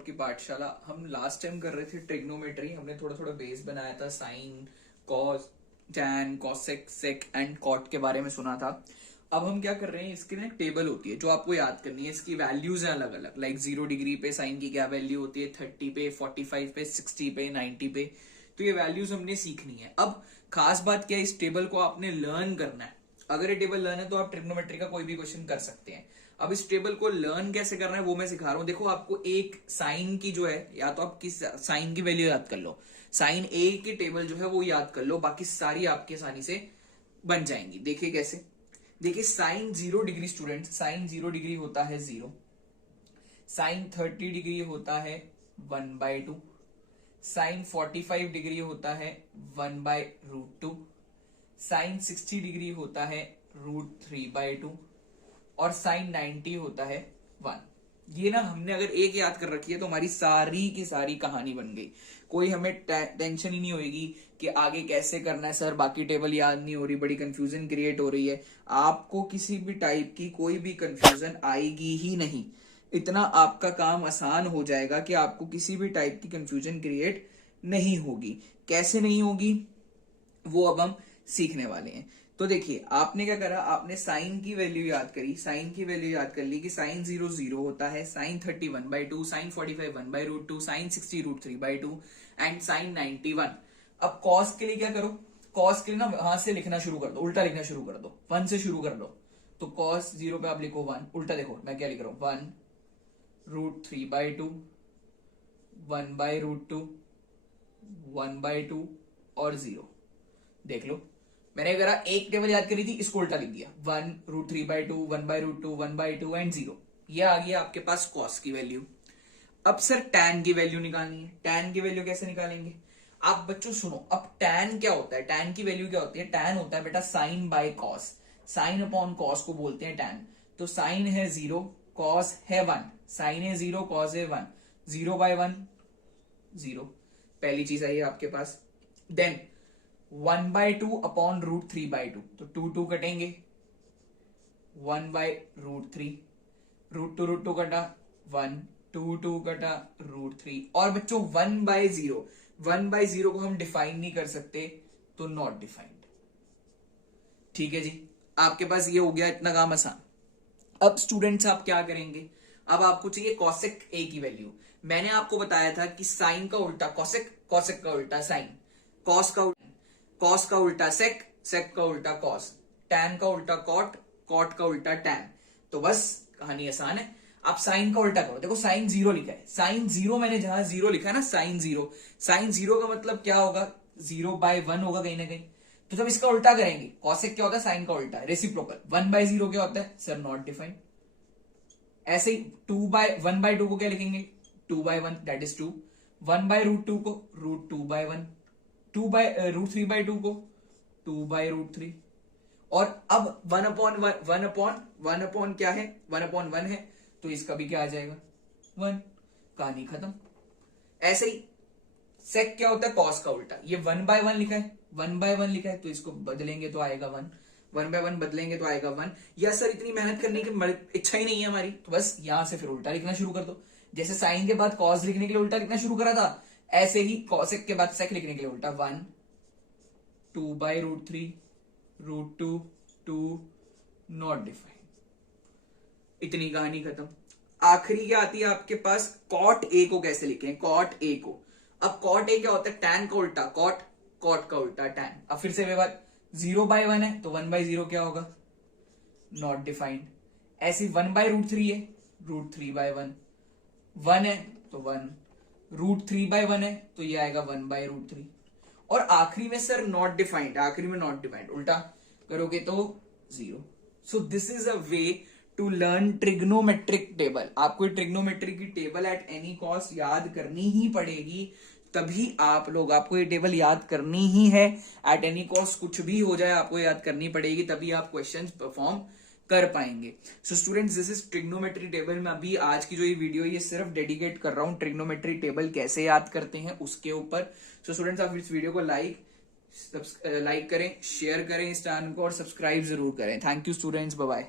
Cot की पाठशाला। हम लास्ट टाइम कर रहे थे ट्रिग्नोमेट्री। हमने थोड़ा थोड़ा बेस बनाया था, sine, cos, tan, cosec, sec and cot के बारे में सुना था। अब हम क्या कर रहे हैं, इसकी ना एक टेबल होती है जो आपको याद करनी है। इसकी वैल्यूज हैं अलग अलग, लाइक 0 डिग्री पे साइन की क्या वैल्यू होती है, 30 पे, 45 पे, 60 पे, 90 पे। तो ये वैल्यूज हमने सीखनी है। अब खास बात क्या है, इस टेबल को आपने लर्न करना है। अगर ये टेबल लर्न है तो आप ट्रिग्नोमेट्री का कोई भी क्वेश्चन कर सकते हैं। अब इस टेबल को लर्न कैसे करना है वो मैं सिखा रहा हूं। देखो, आपको एक साइन की जो है, या तो आप किस साइन की वैल्यू याद कर लो, साइन ए की टेबल जो है वो याद कर लो, बाकी सारी आपकी आसानी से बन जाएंगी। देखिए कैसे। देखिए, sine 0 degree student, sine 0 degree होता है 0। साइन 30 डिग्री होता है 1/2। साइन 45 डिग्री होता है 1/√2। साइन 60 डिग्री होता है √3/2 और साइन 90 होता है 1। ये ना हमने अगर एक याद कर रखी है तो हमारी सारी की सारी कहानी बन गई। कोई हमें टेंशन ही नहीं होगी कि आगे कैसे करना है, सर बाकी टेबल याद नहीं हो रही, बड़ी कंफ्यूजन क्रिएट हो रही है। आपको किसी भी टाइप की कोई भी कंफ्यूजन आएगी ही नहीं। इतना आपका काम आसान हो जाएगा कि आपको किसी भी टाइप की कंफ्यूजन क्रिएट नहीं होगी। कैसे नहीं होगी वो अब हम सीखने वाले हैं। तो देखिए, आपने क्या करा, आपने साइन की वैल्यू याद करी, साइन की वैल्यू याद कर ली कि साइन 0 0 होता है, sine 30 1/2, sine 45 1/√2, sine 60 √3/2 and sine 90 1। अब कॉस के लिए क्या करो, कॉस के लिए ना वहां से लिखना शुरू कर दो, उल्टा लिखना शुरू कर दो, 1 से शुरू कर दो। तो कॉस 0 पे आप लिखो 1, उल्टा देखो मैं क्या लिख रहा हूं, 1√3/2, 1/√2, 1/2 और 0। देख लो, मैंने अगर एक टेबल याद करी थी, इसको उल्टा लिख दिया, 1√3/2, 1/√2, 1/2 एंड 0। ये आ गया आपके पास कॉस की वैल्यू। अब सर टैन की वैल्यू निकालनी है। टैन की वैल्यू कैसे निकालेंगे, आप बच्चों सुनो। अब टैन क्या होता है, टैन की वैल्यू क्या होती है, टैन होता है बेटा sine by cos. Sine upon cos को बोलते हैं टैन। तो साइन है 0, कॉस है 1, साइन है 0, कॉस है 1, 0/1 0। पहली चीज आई है आपके पास। देन 1/2 अपॉन √3/2, तो 2 कटेंगे, 1/√3, √2 कटा 1, 2 कटा √3। और बच्चों 1/0, 1/0 को हम डिफाइन नहीं कर सकते, तो नॉट डिफाइंड। ठीक है जी, आपके पास ये हो गया, इतना काम आसान। अब स्टूडेंट्स आप क्या करेंगे, अब आपको चाहिए कॉसेक ए की वैल्यू। मैंने आपको बताया था कि साइन का उल्टा कॉसेक, कॉसेक का उल्टा साइन, कॉस का उल्टा सेक, सेक का उल्टा कॉस, टैन का उल्टा कॉट, कॉट का उल्टा टैन। तो बस कहानी आसान है। आप साइन का उल्टा करो। देखो, साइन 0 लिखा है, साइन 0 मैंने जहां 0 लिखा है ना, साइन 0, साइन 0 का मतलब क्या होगा, 0/1 होगा कहीं ना कहीं। तो जब इसका उल्टा करेंगे, कॉसेक क्या होता है, साइन का उल्टा है, रेसिप्रोकल। 1/0 क्या होता है सर, नॉट डिफाइंड। ऐसे ही 1/2 को क्या लिखेंगे, 2/1 दैट इज 2। 1/√2 को √2/1, 2/√3/2 को 2/√3। और अब 1/1 क्या है, 1/1 है, तो इसका भी क्या आ जाएगा, 1। कहानी खत्म। ऐसे ही सेक क्या होता है, कॉस का उल्टा। ये 1/1 लिखा है, 1/1 लिखा है, तो इसको बदलेंगे तो आएगा 1, 1/1 बदलेंगे तो आएगा 1। या सर इतनी मेहनत करने की इच्छा ही नहीं है हमारी, तो बस यहां से फिर उल्टा लिखना शुरू कर दो। जैसे साइन के बाद कॉस लिखने के लिए उल्टा लिखना शुरू करा था, ऐसे ही कॉसेक के बाद सेक लिखने के लिए उल्टा, 1, 2/√3, √2, 2, नॉट डिफाइंड। इतनी कहानी खत्म। आखिरी क्या आती है आपके पास, कॉट ए को कैसे लिखें, कॉट ए को। अब कॉट ए क्या होता है, टैन का उल्टा कॉट, कॉट का उल्टा टैन। अब फिर से वे बात, 0/1 है तो 1/0 क्या होगा, नॉट डिफाइंड। ऐसी 1/√3 है, √3/1, 1 है तो 1, √3/1 है तो ये आएगा 1/√3। और आखिरी में सर नॉट डिफाइंड, आखिरी में नॉट डिफाइंड, उल्टा करोगे तो 0। So this is a way to learn trigonometric table. आपको ट्रिग्नोमेट्रिक की टेबल एट एनी कॉस्ट याद करनी ही पड़ेगी, तभी आप लोग, आपको ये टेबल याद करनी ही है एट एनी कॉस्ट। कुछ भी हो जाए आपको याद करनी पड़ेगी, तभी आप क्वेश्चंस परफॉर्म कर पाएंगे। So students, this is trigonometry table. मैं अभी आज की जो ये वीडियो ये सिर्फ डेडिकेट कर रहा हूं ट्रिग्नोमेट्री टेबल कैसे याद करते हैं उसके ऊपर। सो स्टूडेंट्स, आप इस वीडियो को लाइक करें, शेयर करें इस चैनल को, और सब्सक्राइब जरूर करें। Thank you students, bye bye.